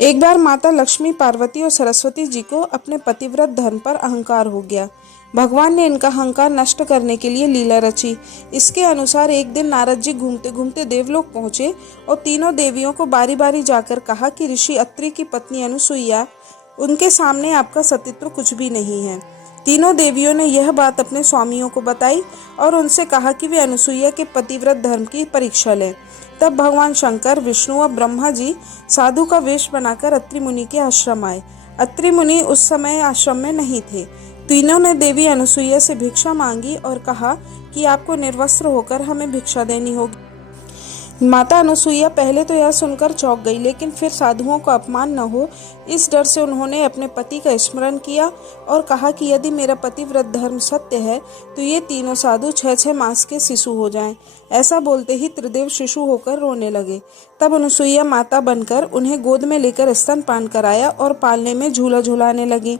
एक बार माता लक्ष्मी, पार्वती और सरस्वती जी को अपने पतिव्रत धर्म पर अहंकार हो गया। भगवान ने इनका अहंकार नष्ट करने के लिए लीला रची। इसके अनुसार एक दिन नारद जी घूमते घूमते देवलोक पहुंचे और तीनों देवियों को बारी बारी जाकर कहा कि ऋषि अत्रि की पत्नी अनुसुईया, उनके सामने आपका सतीत्व कुछ भी नहीं है। तीनों देवियों ने यह बात अपने स्वामियों को बताई और उनसे कहा कि वे अनुसुईया के पतिव्रत धर्म की परीक्षा लें। तब भगवान शंकर, विष्णु और ब्रह्मा जी साधु का वेश बनाकर अत्रि मुनि के आश्रम आए। अत्रि मुनि उस समय आश्रम में नहीं थे। तीनों ने देवी अनुसुईया से भिक्षा मांगी और कहा कि आपको निर्वस्त्र होकर हमें भिक्षा देनी होगी। माता अनुसुईया पहले तो यह सुनकर चौंक गई, लेकिन फिर साधुओं का अपमान न हो इस डर से उन्होंने अपने पति का स्मरण किया और कहा कि यदि मेरा पतिव्रत धर्म सत्य है तो ये तीनों साधु 6-6 मास के शिशु हो जाएं। ऐसा बोलते ही त्रिदेव शिशु होकर रोने लगे। तब अनुसुईया माता बनकर उन्हें गोद में लेकर स्तनपान कराया और पालने में झूला झुलाने लगी।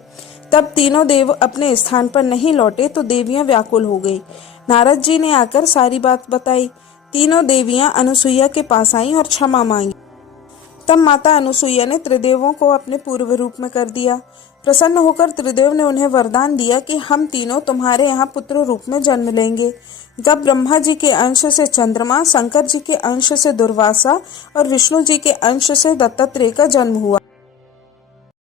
तब तीनों देव अपने स्थान पर नहीं लौटे तो देवियां व्याकुल हो गई। नारद जी ने आकर सारी बात बताई। तीनों देवियां अनुसुईया के पास आईं और क्षमा मांगी। तब माता अनुसुईया ने त्रिदेवों को अपने पूर्व रूप में कर दिया। प्रसन्न होकर त्रिदेव ने उन्हें वरदान दिया कि हम तीनों तुम्हारे यहाँ पुत्र रूप में जन्म लेंगे। तब ब्रह्मा जी के अंश से चंद्रमा, शंकर जी के अंश से दुर्वासा और विष्णु जी के अंश से दत्तात्रेय का जन्म हुआ।